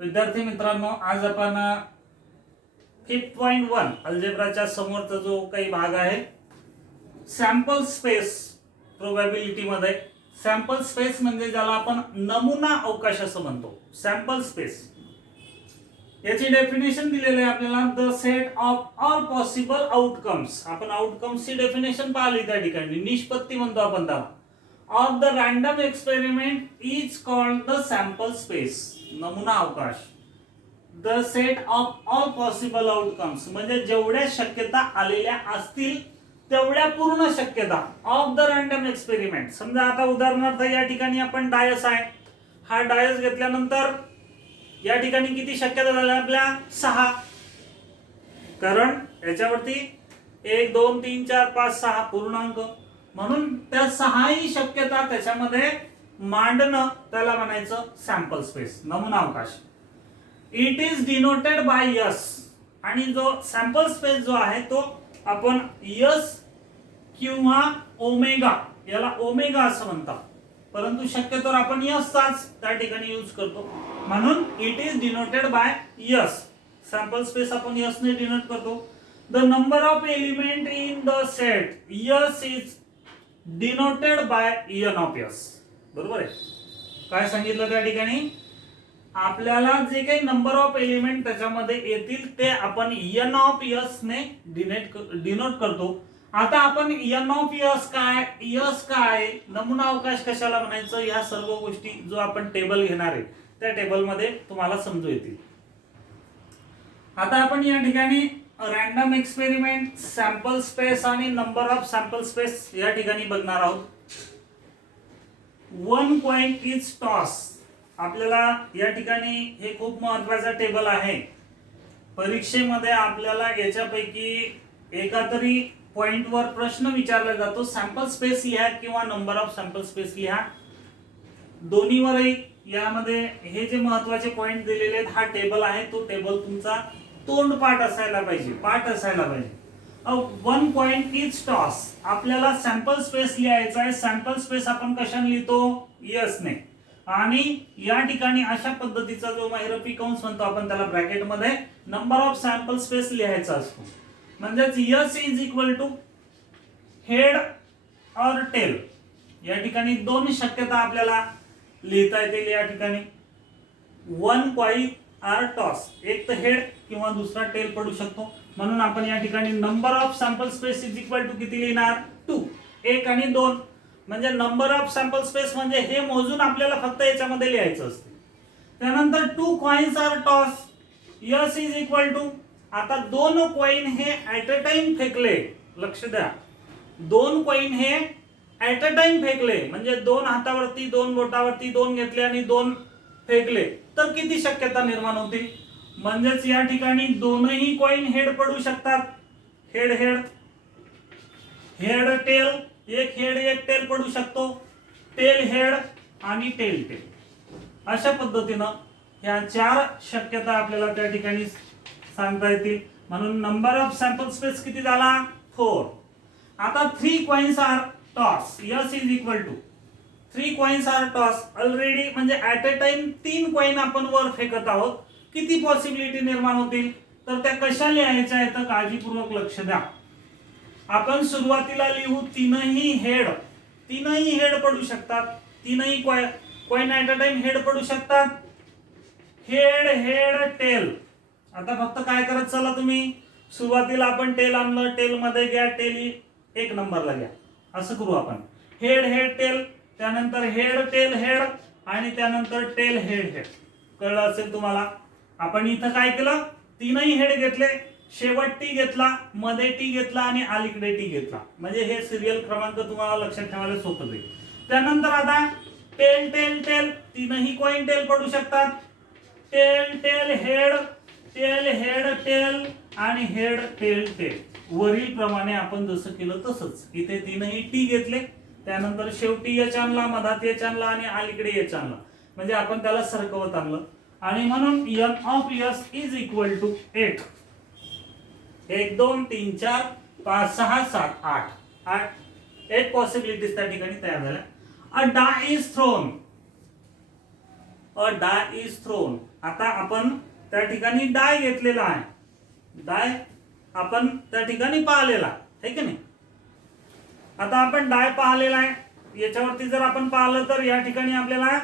विद्यार्थी मित्रांनो, आज आपण 5.1 अल्जेब्राच्या समोरचा जो काही भाग आहे सॅम्पल स्पेस प्रोबॅबिलिटी मध्ये. सॅम्पल स्पेस म्हणजे ज्याला आपण नमुना अवकाश असं म्हणतो. सॅम्पल स्पेस याची डेफिनेशन दिलेली आहे आपल्याला, the set of all possible outcomes. आपण आउटकम्सची डेफिनेशन पाहिली त्या ठिकाणी. निष्पत्ती म्हणतो आपण त्याला. Of the random experiment is called the sample space. नमुना अवकाश. The set of all possible outcomes म्हणजे जेवढ्या शक्यता आलेल्या असतील तेवढ्या पूर्ण शक्यता ऑफ द रॅन्डम एक्सपेरिमेंट. समजा आता उदाहरणार्थ या ठिकाणी आपण डायस आहे. हा डायस घेतल्यानंतर या ठिकाणी किती शक्यता झाल्या आपल्या? 6. कारण याच्यावरती 1 2 3 4 5 6 पूर्णांक, म्हणून त्या 6ही शक्यता त्याच्यामध्ये मांडणं त्याला म्हणायचं सॅम्पल स्पेस, नमुना अवकाश. It is denoted by yes. आणि जो सॅम्पल स्पेस जो आहे तो आपण यस किंवा ओमेगा, याला ओमेगा असं म्हणतात, परंतु शक्यतो आपण यसचाच त्या ठिकाणी यूज करतो. म्हणून it is denoted by S. Sample space आपण यस ने डिनोट करतो. The number of element in the set S is denoted by n of S. बरोबर आहे. काय सांगितलं त्या ठिकाणी? आपल्याला जे काही नंबर ऑफ एलिमेंट त्याच्यामध्ये येतील ते आपण एन ऑफ यस ने डिनोट करतो. आता आपण एन ऑफ यस काय, यस काय, नमुना अवकाश कशाला म्हणायचं, या सर्व गोष्टी जो आपण टेबल घेणार आहे त्या टेबल मध्ये तुम्हाला समजू येतील. आता आपण या ठिकाणी रॅन्डम एक्सपेरिमेंट, सॅम्पल स्पेस आणि नंबर ऑफ सॅम्पल स्पेस या ठिकाणी बघणार आहोत. One coin is toss. आपल्याला या ठिकाणी हे खूप महत्वाचा टेबल आहे. परीक्षेमध्ये आपल्याला याच्यापैकी एका तरी पॉइंट वर प्रश्न विचारला जातो. सॅम्पल स्पेस लिहा किंवा नंबर ऑफ सॅम्पल स्पेस लिहा, दोन्हीवरही यामध्ये हे जे महत्वाचे पॉइंट दिलेले आहेत, हा टेबल आहे. तो टेबल तुमचा तोंडपाठ असायला पाहिजे, पाठ असायला पाहिजे. One point is toss. आपल्याला सॅम्पल स्पेस लिहायचा आहे. सॅम्पल स्पेस आपण कशाने लिहितो? यस ने. आणि या ठिकाणी अशा पद्धतीचा जो महिरपी कंस म्हणतो आपण त्याला ब्रॅकेट मध्ये नंबर ऑफ सॅम्पल स्पेस लिहायचा असतो. म्हणजेच S is equal to head और टेल. या ठिकाणी दोन शक्यता आपल्याला लिहिता येतील. या ठिकाणी वन कॉइन आर टॉस, एक तर हेड किंवा दुसरा टेल पडू शकतो. म्हणून आपण या ठिकाणी number of sample space is equal to किती लिहिणार? 2. 1 आणि 2 म्हणजे नंबर ऑफ सॅम्पल स्पेस म्हणजे हे मोजून आपल्याला फक्त याच्यामध्ये लिहायचं असते. त्यानंतर 2 coins are toss. S is equal to, आता 2 कॉइन हे ऍट अ टाइम फेकले. लक्ष द्या, 2 कॉइन हे ऍट अ टाइम फेकले म्हणजे 2 हातावरती, 2 बोटावरती 2 घेतले आणि 2 फेकले तर किती शक्यता निर्माण होतील? म्हणजेच या ठिकाणी दोनही कॉइन हेड पडू शकतात. हेड हेड, हेड टेल, एक हेड एक टेल पडू शकतो. टेल हेड आणि टेल टेल. अशा पद्धतीनं ह्या 4 शक्यता आपल्याला त्या ठिकाणी सांगता येतील. म्हणून नंबर ऑफ सॅम्पल स्पेस किती झाला? 4. आता 3 coins are toss. S is equal to 3 coins are toss. Already म्हणजे ऍट अ टाइम 3 कॉइन आपण वर फेकत आहोत. किती पॉसिबिलिटी निर्माण होतील? तर त्या कशा लिहायच्या आहेत? काळजीपूर्वक लक्ष द्या. आपण सुरुवातीला लिहू तीनही हेड. तीनही हेड पडू शकतात. तीनही coin at a time head पडू शकतात. Head head tail. आता फक्त काय करत चला तुम्ही, सुरुवातीला आपण टेल आणलं, टेल मध्ये घ्या, टेल 1 नंबरला घ्या, असं करू आपण. हेड हेड टेल, त्यानंतर हेड टेल हेड आणि त्यानंतर टेल हेड हेड. कळलं असेल तुम्हाला. आपण इथं काय केलं? तीनही हेड घेतले, शेवट टी घेतला, मध्ये टी घेतला आणि अलीकडे टी घेतला. म्हणजे हे सिरियल क्रमांक तुम्हाला लक्षात ठेवायला सोपं जाईल. त्यानंतर आता टेल टेल टेल, तीनही कॉइन टेल पडू शकतात. Tail tail head, tail head tail आणि हेड टेल टेल. वरील प्रमाणे आपण जसं केलं तसंच. इथे तीनही टी घेतले, त्यानंतर शेवटी एच आणला, मधात एच आणला आणि अलीकडे एच आणला. म्हणजे आपण त्याला सरकवत आणलं. आणि म्हणून n of S is equal to 8. 1 2 3 4 5 6 7 8. 8 possibilities त्या ठिकाणी तयार झाल्या. A die is thrown. A die is thrown. आता आपण त्या ठिकाणी डाय घेतलेला आहे, डाय आपण त्या ठिकाणी पाहिलेला आहे की नाही. आता आपण डाय पाहिलेला आहे, याच्यावरती जर आपण पाहिलं तर या ठिकाणी आपल्याला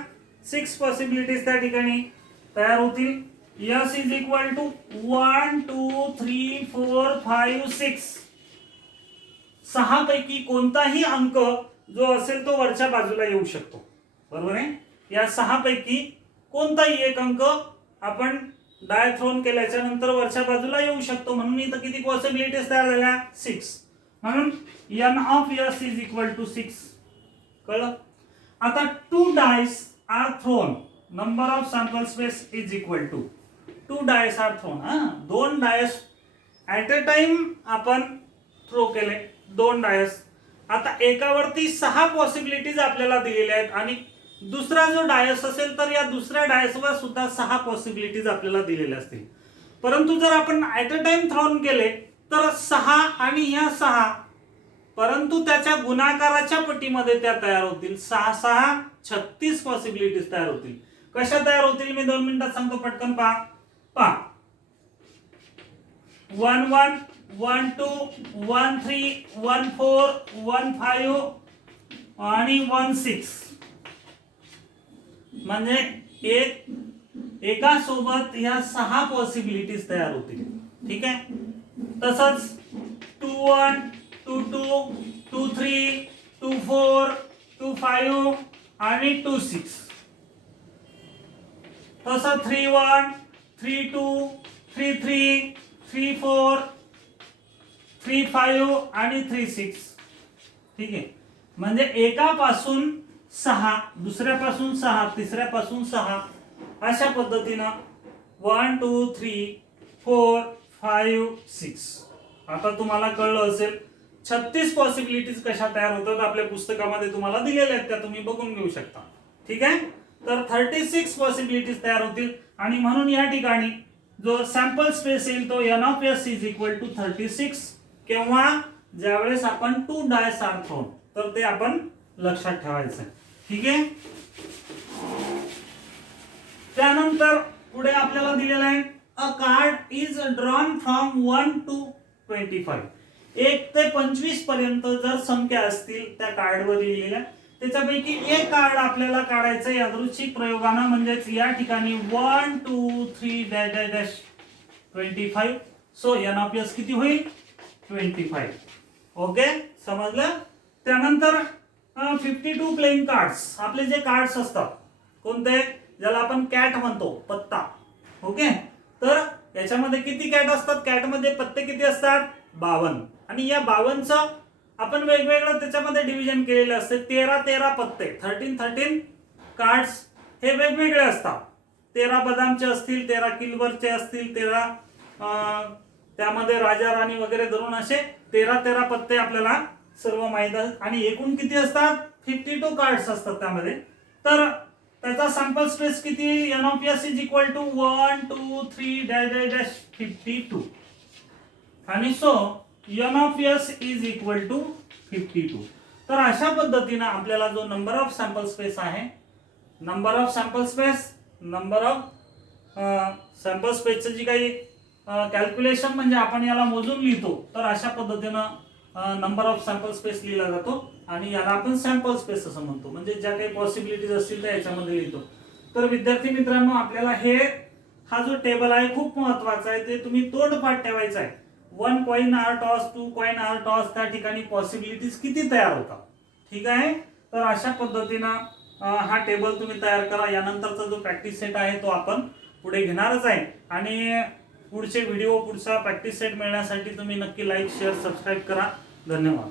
6 पॉसिबिलिटीज त्या ठिकाणी तयार होतील. Yes is equal to 1 2 3 4 5 6. 6 पैकी कोणताही अंक जो असेल तो वरच्या बाजूला येऊ शकतो, बरोबर आहे. या 6 पैकी कोणताही एक अंक आपण डाय थ्रोन केल्याच्या नंतर वरच्या बाजूला येऊ शकतो. म्हणून इथं किती पॉसिबिलिटीज तयार झाल्या? 6. म्हणून n of s is equal to 6. कळलं. आता 2 dice are thrown, number of sample space is equal to 2 dice are thrown. 2 dice at a time आपण थ्रो केले, 2 डायस. आता एकावरती 6 पॉसिबिलिटीज आपल्याला दिलेल्या आहेत आणि दुसरा जो डायस असेल तर या दुसऱ्या डायसवर सुद्धा 6 पॉसिबिलिटीज आपल्याला दिलेल्या असतील. परंतु जर आपण ऍट अ टाइम थ्रोन केले तर 6 आणि ह्या 6, परंतु त्याच्या गुणाकाराच्या पटीमध्ये त्या तयार होतील. 6 6 36 पॉसिबिलिटीज तयार होतील. कशा तयार होतील मी 2 मिनिटात सांगतो, पटकन पहा. 1 1 1 2 1 3 1 4 1 5 आणि 1 6. म्हणजे एका सोबत ह्या 6 पॉसिबिलिटीज तयार होतील. ठीक आहे. तसंच 2 1 2 2 2 3 2 4 2 5 आणि 2 6. तसं 3 1 3 2 3 3 3 4 3 5 आणि 3 6. ठीक आहे. म्हणजे एकापासून 6, दुसऱ्यापासून 6, तिसऱ्यापासून 6, अशा पद्धतीनं 1 2 3 4 5 6. आता तुम्हाला कळलं असेल 36 पॉसिबिलिटीज कशा तयार होतात आपल्या पुस्तकामध्ये तुम्हाला दिलेल्या आहेत, त्या तुम्ही बघून घेऊ शकता. ठीक आहे. तर 36 पॉसिबिलिटीज तयार होतील आणि म्हणून या ठिकाणी जो सॅम्पल स्पेस येईल तो n of s is equal to 36. केव्हा? ज्यावेळेस आपण 2 डायस आर थ्रोन, तर ते आपण लक्षात ठेवायचं. ठीक आहे. त्यानंतर पुढे आपल्याला दिलेलं आहे a card is drawn from 1 to 25. 1 ते 25 पर्यंत जर संख्या असतील त्या कार्डवर लिहिलेल्या, त्याच्यापैकी एक कार्ड आपल्याला काढायचं यादृच्छिक प्रयोगानं. म्हणजेच या ठिकाणी 1 2 3 dash dash dash 25. So n of s किती होईल? 25. ओके, समजलं. त्यानंतर 52 प्लेइंग कार्ड्स, आपले जे कार्ड्स असतात कोणते, ज्याला आपण कॅट म्हणतो, पत्ता. ओके. तर याच्यामध्ये किती कॅट असतात? कॅटमध्ये पत्ते किती असतात? 52. आणि या 52चं आपण वेगवेगळं त्याच्यामध्ये डिव्हिजन केलेलं असते. 13 पत्ते, 13 कार्ड्स हे वेगवेगळे असतात. 13 बदामचे असतील, 13 किलवरचे असतील, 13 त्यामध्ये राजा राणी वगैरे धरून असे 13 पत्ते आपल्याला सर्व माहित आहेत. आणि एकूण किती असतात? 52 कार्ड्स असतात त्यामध्ये. तर त्याचा सॅम्पल स्पेस किती? n of s is equal to 1 2 3 dash dash dash 52. आणि so n of s is equal to 52. तर अशा पद्धतीने आपल्याला जो नंबर ऑफ सॅम्पल स्पेस आहे, नंबर ऑफ सॅम्पल स्पेसची जी काही कॅल्क्युलेशन म्हणजे आपण याला मोजून लिहितो, तर अशा पद्धतीनं नंबर ऑफ सॅम्पल स्पेस लिहिला जातो आणि याला आपण सॅम्पल स्पेस असं म्हणतो. म्हणजे ज्या काही पॉसिबिलिटीज असतील त्या याच्यामध्ये लिहितो. तर विद्यार्थी मित्रांनो, आपल्याला हा जो टेबल आहे खूप महत्वाचा आहे. ते तुम्ही तोंडपाठ ठेवायचा आहे. 1 coin are toss, 2 coin are toss, त्या ठिकाणी पॉसिबिलिटीज किती तयार होतात. ठीक आहे. तर अशा पद्धतीनं हा टेबल तुम्ही तयार करा. यानंतरचा जो प्रॅक्टिस सेट आहे तो आपण पुढे घेणारच आहे. आणि पुढचे व्हिडिओ, पुढचा प्रॅक्टिस सेट मिळण्यासाठी तुम्ही नक्की लाईक, शेअर, सबस्क्राईब करा. धन्यवाद.